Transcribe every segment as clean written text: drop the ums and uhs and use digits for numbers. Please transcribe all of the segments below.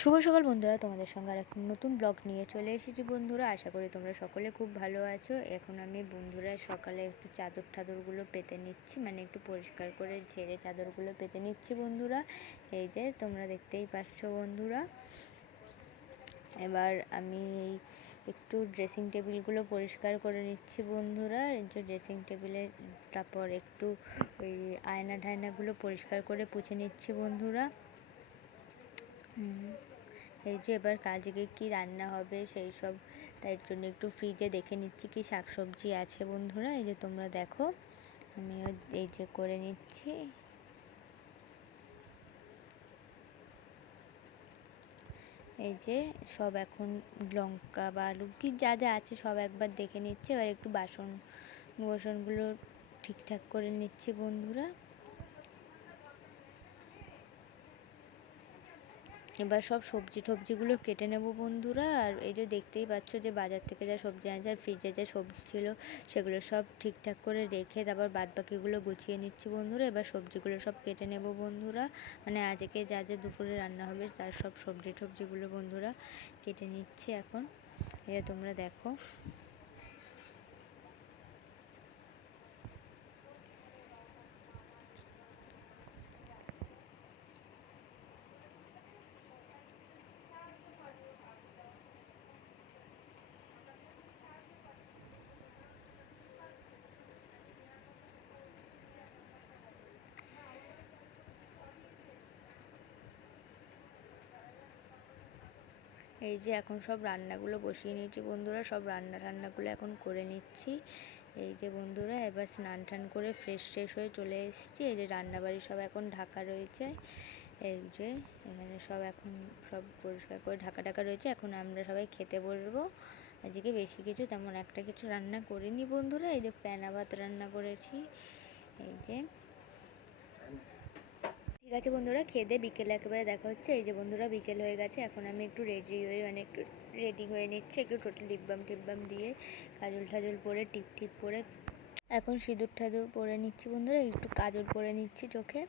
শুভ সকাল বন্ধুরা, তোমাদের সঙ্গে আর একটা নতুন ব্লগ নিয়ে চলে এসেছি বন্ধুরা। আশা করি তোমরা সকলে খুব ভালো আছো। এখন আমি বন্ধুরা সকালে একটু চাদরগুলো পেতে নিচ্ছি, মানে একটু পরিষ্কার করে ঝেড়ে চাদরগুলো পেতে নিচ্ছি বন্ধুরা। এই যে তোমরা দেখতেই পাচ্ছ বন্ধুরা। এবার আমি একটু ড্রেসিং টেবিলগুলো পরিষ্কার করে নিচ্ছি বন্ধুরা। এই যে ড্রেসিং টেবিলে তারপর একটু ওই আয়না ঠায়নাগুলো পরিষ্কার করে পুছে নিচ্ছি বন্ধুরা। এই যে এবার আজকে কি রান্না হবে সেই সব, তাই জন্য একটু ফ্রিজে দেখে নিচ্ছি কি শাকসবজি আছে বন্ধুরা। এই যে তোমরা দেখো, আমিও এই যে করে নিচ্ছি। এই যে সব এখন লঙ্কা বা আলু কি যা যা আছে সব একবার দেখে নিচ্ছি। এবার একটু বাসনগুলো ঠিকঠাক করে নিচ্ছি বন্ধুরা। এবার সব সবজিগুলো কেটে নেব বন্ধুরা। আর এই যে দেখতেই পাচ্ছ যে বাজার থেকে যা সবজি আনছে আর ফ্রিজে যে সবজি ছিল সেগুলো সব ঠিকঠাক করে রেখে তারপর বাদবাকিগুলো গুছিয়ে নিচ্ছি বন্ধুরা। এবার সবজিগুলো সব কেটে নেব বন্ধুরা, মানে আজকে যা যা দুপুরে রান্না হবে তার সব সবজিগুলো বন্ধুরা কেটে নিচ্ছি এখন। এই তোমরা দেখো। এই যে এখন সব রান্নাগুলো বসিয়ে নিয়েছি বন্ধুরা, সব রান্নাগুলো এখন করে নিচ্ছি। এই যে বন্ধুরা এবার স্নান টান করে ফ্রেশ হয়ে চলে এসেছি। এই যে রান্নাবাড়ি সব এখন ঢাকা রয়েছে। এই যে এখানে সব এখন সব পরিষ্কার করে ঢাকা রয়েছে। এখন আমরা সবাই খেতে বসবো। আজকে বেশি কিছু তেমন একটা কিছু রান্না করিনি বন্ধুরা। এই যে ফেনা ভাত রান্না করেছি। এই যে ঠিক আছে বন্ধুরা, খেয়ে দিয়ে বিকেলে একেবারে দেখা হচ্ছে। এই যে বন্ধুরা বিকেল হয়ে গেছে, এখন আমি একটু রেডি হয়ে নিচ্ছি। একটু টোটাল লিপবাম দিয়ে কাজল পরে টিপ পরে এখন সিঁদুর পরে নিচ্ছি বন্ধুরা। একটু কাজল পরে নিচ্ছি চোখে।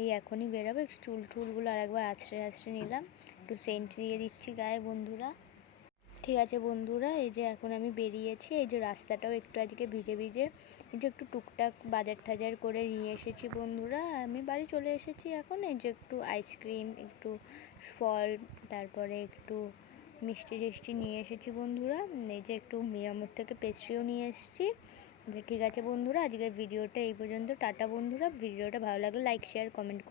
এই এখনই বেরোবে। একটু চুলগুলো আর একবার আঁচড়ে নিলাম। একটু সেন্ট দিয়ে দিচ্ছি গায়ে বন্ধুরা। ঠিক আছে বন্ধুরা, এই যে এখন আমি বেরিয়েছি। এই যে রাস্তাটাও একটু আজকে ভিজে এই যে একটু টুকটাক বাজার করে নিয়ে এসেছি বন্ধুরা। আমি বাড়ি চলে এসেছি এখন। এই যে একটু আইসক্রিম, একটু ফল, তারপরে একটু মিষ্টি নিয়ে এসেছি বন্ধুরা। এই যে একটু মিয়ামোর থেকে পেস্ট্রিও নিয়ে এসেছি। ঠিক আছে বন্ধুরা, আজকের ভিডিওটা এই পর্যন্ত। টাটা বন্ধুরা। ভিডিওটা ভালো লাগলে লাইক শেয়ার কমেন্ট